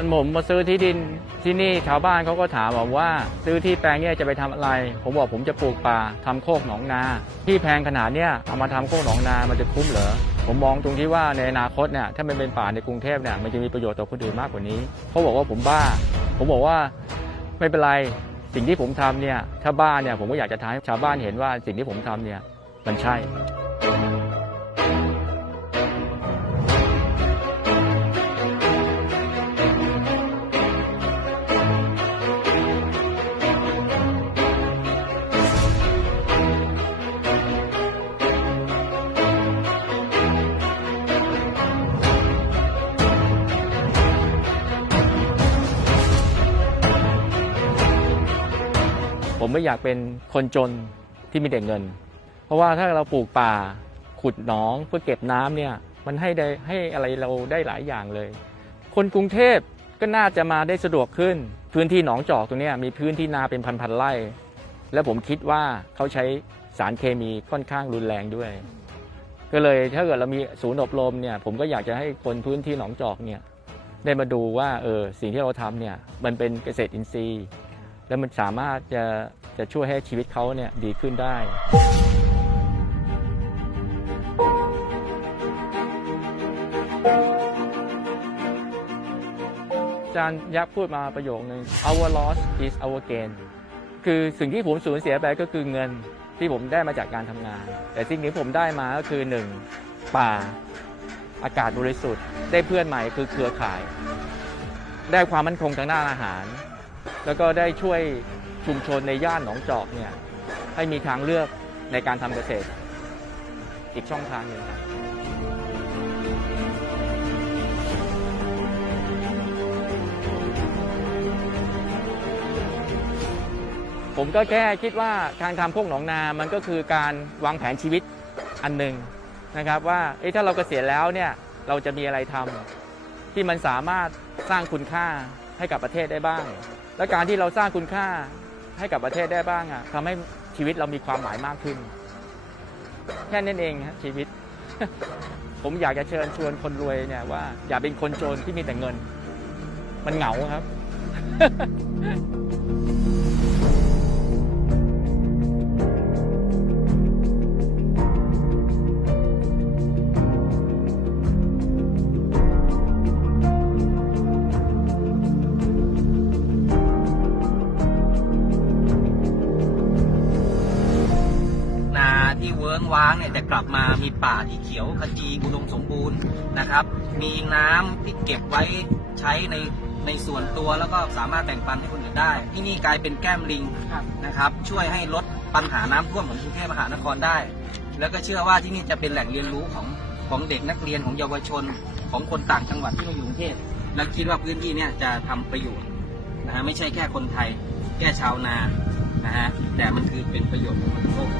อนผมมาซื้อที่ดินที่นี่ชาวบ้านเขาก็ถามผมว่า ซื้อที่แปลงเนี้ยจะไปทำอะไร ผมบอกผมจะปลูกป่าทำโคกหนองนา ที่แพงขนาดเนี้ยเอามาทำโคกหนองนามันจะคุ้มเหรอผมมองตรงที่ว่าในอนาคตเนี่ยถ้ามันเป็นป่าในกรุงเทพเนี่ยมันจะมีประโยชน์ต่อคนอื่นมากกว่านี้เขาบอกว่าผมบ้า ผมบอกว่าไม่เป็นไรสิ่งที่ผมทำเนี่ยถ้าบ้าเนี่ยผมก็อยากจะทำให้ชาวบ้านเห็นว่าสิ่งที่ผมทำเนี่ยมันใช่ ผมไม่อยากเป็นคนจนที่มีแต่เงิน เพราะว่าถ้าเราปลูกป่าขุดหนองเพื่อเก็บน้ำเนี่ยมันให้ได้ให้อะไรเราได้หลายอย่างเลย คนกรุงเทพก็น่าจะมาได้สะดวกขึ้น พื้นที่หนองจอกตรงนี้มีพื้นที่นาเป็นพันๆไร่ แล้วผมคิดว่าเขาใช้สารเคมีค่อนข้างรุนแรงด้วย ก็เลยถ้าเกิดเรามีศูนย์อบรมเนี่ยผมก็อยากจะให้คนพื้นที่หนองจอกเนี่ยได้มาดูว่าเออสิ่งที่เราทำเนี่ยมันเป็นเกษตรอินทรีย์ แล้วมันสามารถจะจะช่วยให้ชีวิตเขาเนี่ยดีขึ้นได้ อาจารย์ยักษ์พูดมาประโยคนึง our loss is our gain คือสิ่งที่ผมสูญเสียไปก็คือเงินที่ผมได้มาจากการทำงาน แต่สิ่งที่ผมได้มาก็คือหนึ่งป่าอากาศบริสุทธิ์ ได้เพื่อนใหม่คือเครือข่าย ได้ความมั่นคงทางด้านอาหาร แล้วก็ได้ช่วยชุมชนในย่านหนองจอกเนี่ยให้มีทางเลือกในการทำเกษตร อีกช่องทางหนึ่งครับผมก็แค่คิดว่าการทำพวกหนองนา มันก็คือการวางแผนชีวิตอันหนึ่งนะครับว่าถ้าเรากเกษียณแล้วเนี่ยเราจะมีอะไรทำที่มันสามารถสร้างคุณค่า ให้กับประเทศได้บ้าง และการที่เราสร้างคุณค่าให้กับประเทศได้บ้างอะทำให้ชีวิตเรามีความหมายมากขึ้น แค่นั้นเองฮะชีวิต ผมอยากจะเชิญชวนคนรวยเนี่ยว่าอย่าเป็นคนจนที่มีแต่เงิน มันเหงาครับ ที่เวิ้งว้างเนี่ยจะกลับมามีป่าที่เขียวขจีอุดมสมบูรณ์นะครับ มีน้ำที่เก็บไว้ใช้ในในส่วนตัวแล้วก็สามารถแบ่งปันให้คนอื่นได้ ที่นี่กลายเป็นแก้มลิงนะครับ ช่วยให้ลดปัญหาน้ำท่วมของกรุงเทพมหานครได้ แล้วก็เชื่อว่าที่นี่จะเป็นแหล่งเรียนรู้ของของเด็กนักเรียนของเยาวชนของคนต่างจังหวัดที่มาอยู่กรุงเทพและคิดว่าพื้นที่เนี่ยจะทำประโยชน์นะฮะไม่ใช่แค่คนไทยแค่ชาวนานะฮะแต่มันคือเป็นประโยชน์ของคนโลก